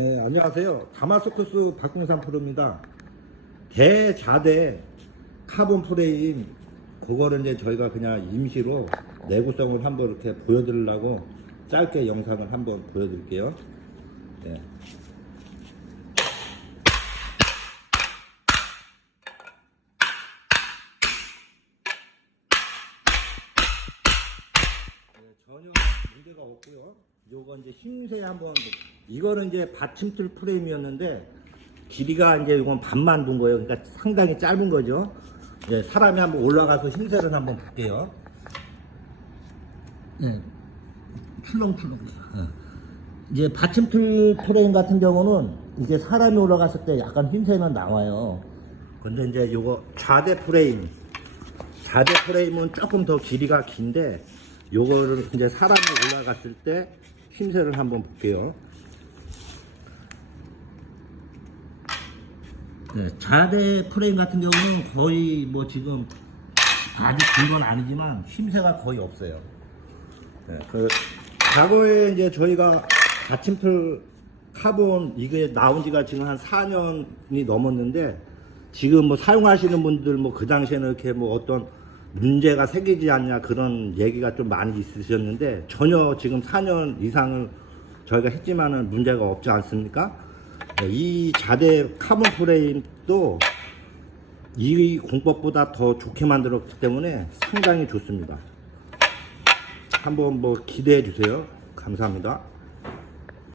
네, 안녕하세요. 다마스커스 박공산 프로입니다. 대자대 카본 프레임 그거를 이제 저희가 그냥 임시로 내구성을 한번 이렇게 보여드리려고 짧게 영상을 한번 보여드릴게요. 네. 네, 전혀 문제가 없고요. 요거 이제 힘세 한번 이거는 이제 받침틀 프레임이었는데 길이가 이제 이건 반만 둔 거예요. 그러니까 상당히 짧은 거죠. 네, 사람이 한번 올라가서 힘세를 한번 볼게요. 네, 출렁출렁. 네. 이제 받침틀 프레임 같은 경우는 이제 사람이 올라갔을 때 약간 힘세는 나와요. 근데 이제 요거 좌대 프레임 자대 프레임은 조금 더 길이가 긴데 요거를 이제 사람이 올라갔을 때 힘세를 한번 볼게요. 네, 자대 프레임 같은 경우는 거의 뭐 지금 아주 긴건 아니지만 힘세가 거의 없어요. 네, 그 과거에 이제 저희가 받침틀 카본 이게 나온 지가 지금 한 4년이 넘었는데 지금 뭐 사용하시는 분들 뭐 그 당시에는 이렇게 뭐 어떤 문제가 생기지 않냐 그런 얘기가 좀 많이 있으셨는데 전혀 지금 4년 이상을 저희가 했지만은 문제가 없지 않습니까? 네, 이 자대 카본 프레임도 이 공법보다 더 좋게 만들었기 때문에 상당히 좋습니다. 한번 뭐 기대해 주세요. 감사합니다.